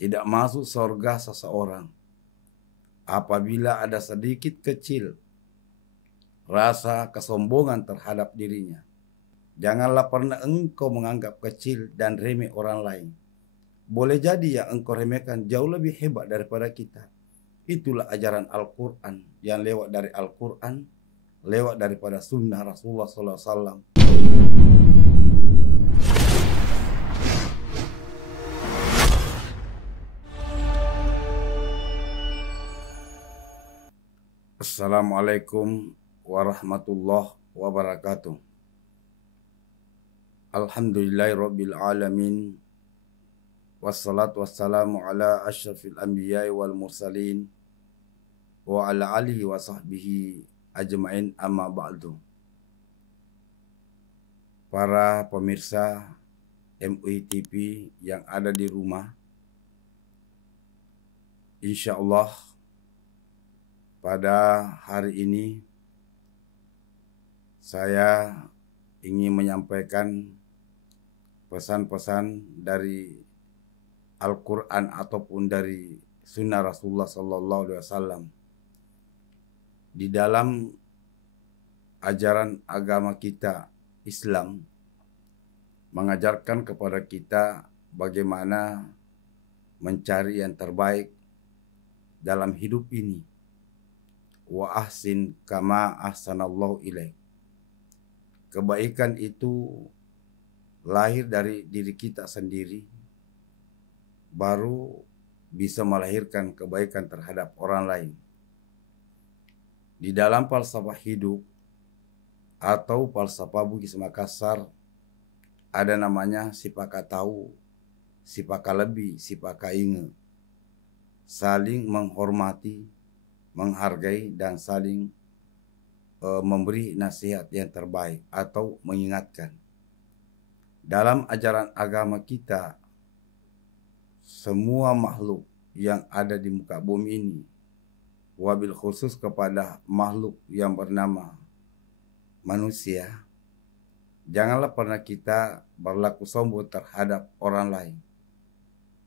Tidak masuk surga seseorang apabila ada sedikit kecil rasa kesombongan terhadap dirinya. Janganlah pernah engkau menganggap kecil dan remeh orang lain. Boleh jadi yang engkau remehkan jauh lebih hebat daripada kita. Itulah ajaran Al-Quran, yang lewat dari Al-Quran, lewat daripada sunnah Rasulullah SAW. Assalamualaikum warahmatullahi wabarakatuh. Alhamdulillahirabbil alamin. Wassalatu wassalamu ala asyrafil anbiya'i wal mursalin wa ala alihi wa sahbihi ajma'in, amma ba'du. Para pemirsa MUI TV yang ada di rumah, insyaallah pada hari ini saya ingin menyampaikan pesan-pesan dari Al-Quran ataupun dari sunnah Rasulullah SAW. Di dalam ajaran agama kita Islam mengajarkan kepada kita bagaimana mencari yang terbaik dalam hidup ini. Wa ahsin kama ahsanallahu ilaik. Kebaikan itu lahir dari diri kita sendiri, baru bisa melahirkan kebaikan terhadap orang lain. Di dalam falsafah hidup atau falsafah Bugis Makassar ada namanya sipaka tahu, sipaka lebih, sipaka inge. Saling menghormati, menghargai, dan saling memberi nasihat yang terbaik atau mengingatkan. Dalam ajaran agama kita, semua makhluk yang ada di muka bumi ini, wabil khusus kepada makhluk yang bernama manusia, janganlah pernah kita berlaku sombong terhadap orang lain.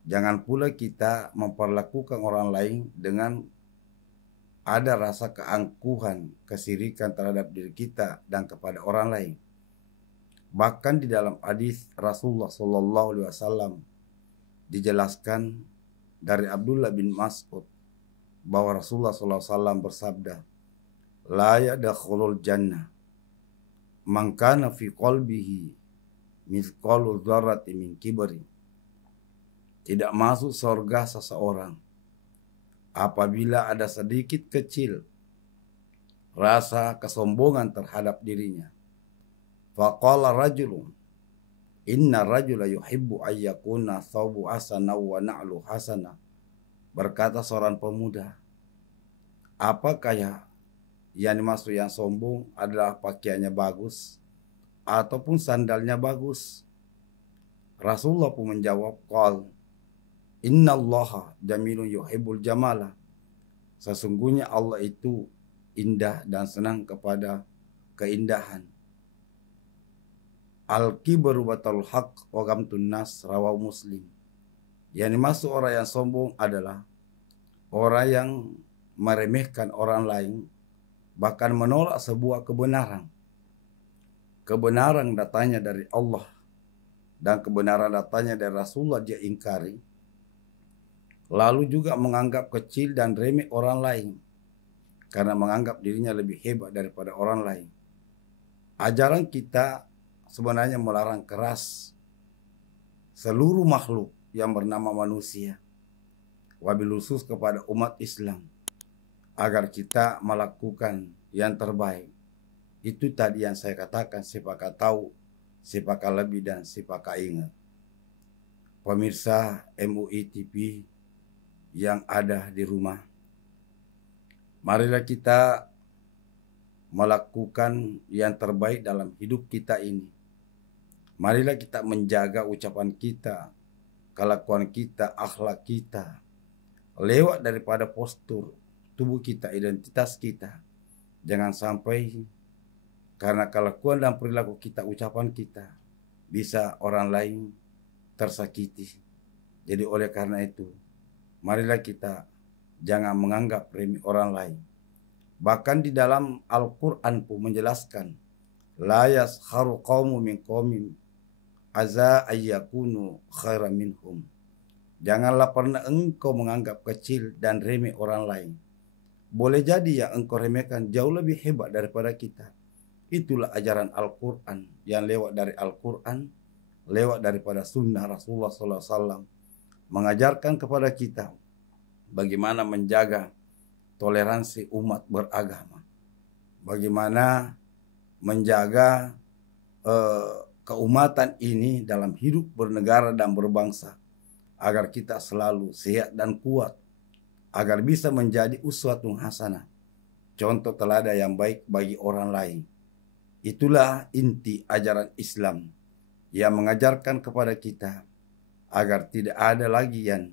Jangan pula kita memperlakukan orang lain dengan ada rasa keangkuhan, kesirikan terhadap diri kita dan kepada orang lain. Bahkan di dalam hadis Rasulullah SAW dijelaskan dari Abdullah bin Mas'ud bahwa Rasulullah SAW bersabda, la yadkhulul jannah man kana fi qalbihi mithqalu dzarratin min kibri. Tidak masuk surga seseorang apabila ada sedikit kecil rasa kesombongan terhadap dirinya. Faqala rajulun, inna rajula yuhibbu ayyakuna thawbu hasana wa na'lu hasana. Berkata seorang pemuda, apakah yang dimaksud yang sombong adalah pakaiannya bagus ataupun sandalnya bagus? Rasulullah pun menjawab, qal innallaha jamilun yuhibbul jamala. Sesungguhnya Allah itu indah dan senang kepada keindahan. Al-kibru batalul haq wa gamtun nas, rawahu Muslim. Yang dimaksud orang yang sombong adalah orang yang meremehkan orang lain, bahkan menolak sebuah kebenaran. Kebenaran datanya dari Allah dan kebenaran datanya dari Rasulullah dia ingkari. Lalu juga menganggap kecil dan remeh orang lain karena menganggap dirinya lebih hebat daripada orang lain. Ajaran kita sebenarnya melarang keras seluruh makhluk yang bernama manusia, wabil khusus kepada umat Islam, agar kita melakukan yang terbaik. Itu tadi yang saya katakan, sipaka tahu, sipaka lebih, dan sipaka ingat. Pemirsa MUI TV yang ada di rumah, marilah kita melakukan yang terbaik dalam hidup kita ini. Marilah kita menjaga ucapan kita, kelakuan kita, akhlak kita, lewat daripada postur tubuh kita, identitas kita. Jangan sampai karena kelakuan dan perilaku kita, ucapan kita, bisa orang lain tersakiti. Jadi oleh karena itu, marilah kita jangan menganggap remeh orang lain. Bahkan di dalam Al-Quran pun menjelaskan, la yaskharu qaumun min qaumin asa ayyakunu khairan minhum. Janganlah pernah engkau menganggap kecil dan remeh orang lain. Boleh jadi yang engkau remehkan jauh lebih hebat daripada kita. Itulah ajaran Al-Quran yang lewat dari Al-Quran, lewat daripada sunnah Rasulullah SAW, mengajarkan kepada kita bagaimana menjaga toleransi umat beragama, bagaimana menjaga keumatan ini dalam hidup bernegara dan berbangsa, agar kita selalu sehat dan kuat, agar bisa menjadi uswatun hasanah, contoh teladan yang baik bagi orang lain. Itulah inti ajaran Islam yang mengajarkan kepada kita agar tidak ada lagi yang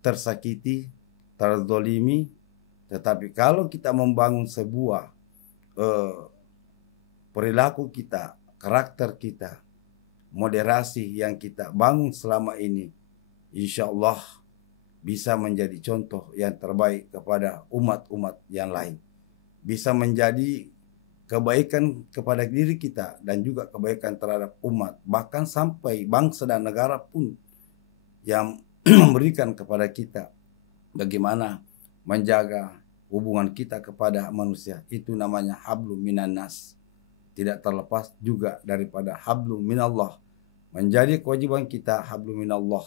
tersakiti, terzolimi. Tetapi kalau kita membangun sebuah perilaku kita, karakter kita, moderasi yang kita bangun selama ini, insya Allah bisa menjadi contoh yang terbaik kepada umat-umat yang lain. Bisa menjadi kebaikan kepada diri kita dan juga kebaikan terhadap umat. Bahkan sampai bangsa dan negara pun yang memberikan kepada kita bagaimana menjaga hubungan kita kepada manusia. Itu namanya hablum minan nas. Tidak terlepas juga daripada hablum minallah. Menjadi kewajiban kita hablum minallah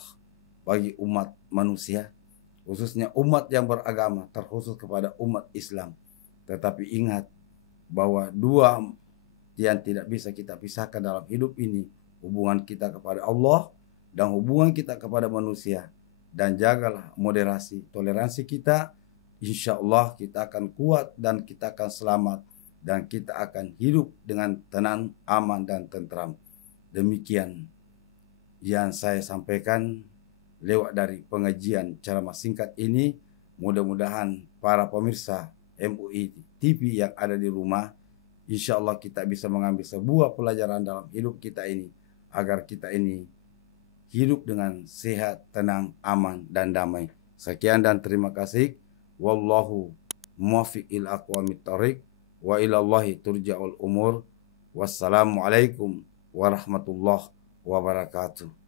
bagi umat manusia, khususnya umat yang beragama, terkhusus kepada umat Islam. Tetapi ingat bahwa dua yang tidak bisa kita pisahkan dalam hidup ini, hubungan kita kepada Allah dan hubungan kita kepada manusia. Dan jagalah moderasi, toleransi kita, insya Allah kita akan kuat dan kita akan selamat dan kita akan hidup dengan tenang, aman dan tentram. Demikian yang saya sampaikan lewat dari pengajian ceramah singkat ini. Mudah-mudahan para pemirsa MUI TV yang ada di rumah, insya Allah kita bisa mengambil sebuah pelajaran dalam hidup kita ini, agar kita ini hidup dengan sehat, tenang, aman, dan damai. Sekian dan terima kasih. Wallahu muwaffiq ila aqwamit thoriq wa ilallahi turja'ul umur. Wassalamualaikum warahmatullahi wabarakatuh.